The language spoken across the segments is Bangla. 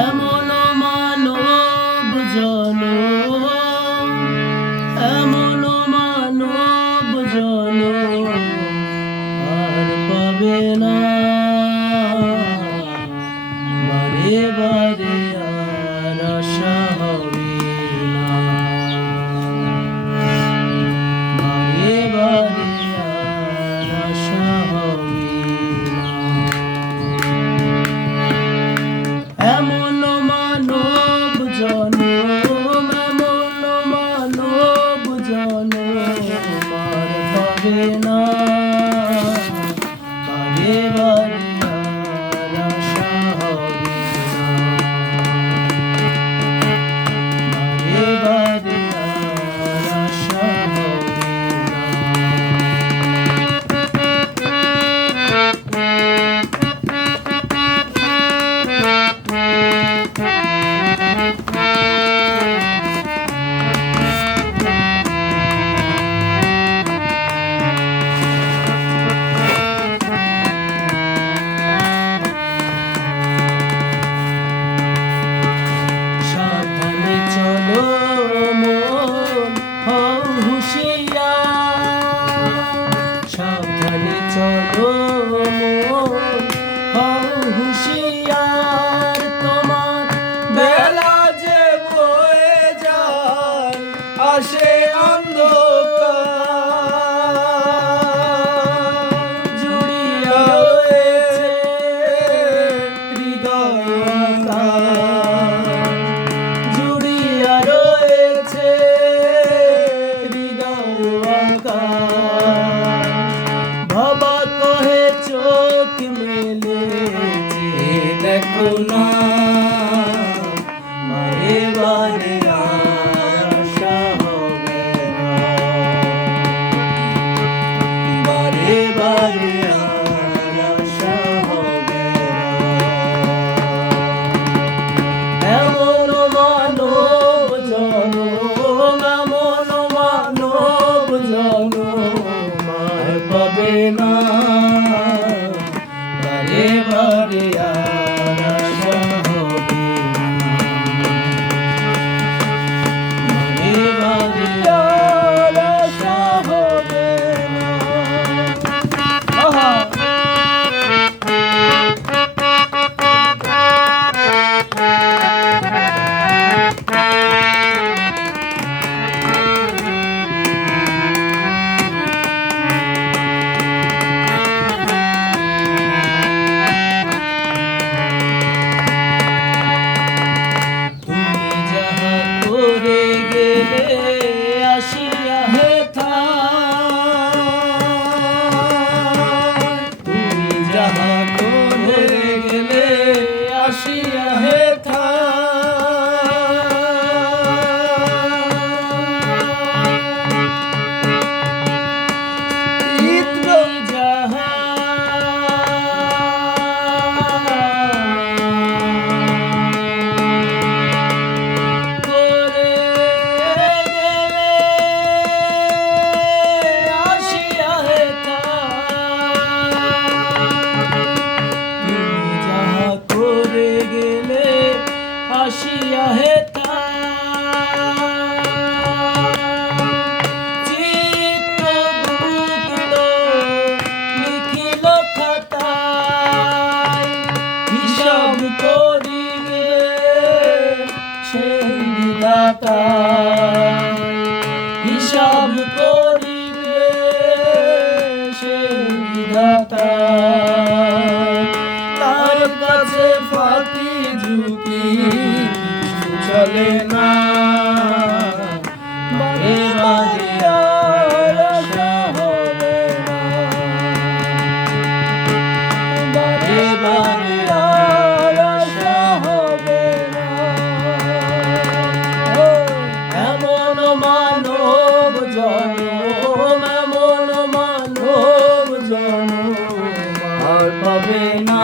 এমন মানব জন এমন মানব জন আর পাবে না। লাগে না। করুণা মাতা হিসাব করিবে সেই বিধাতা। তার কাছে ফাঁকি ঝুঁকি চলে পাবে না।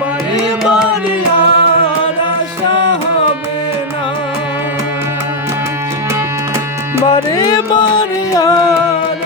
বারে বারে আর আশা হবে না। বারে বারে আর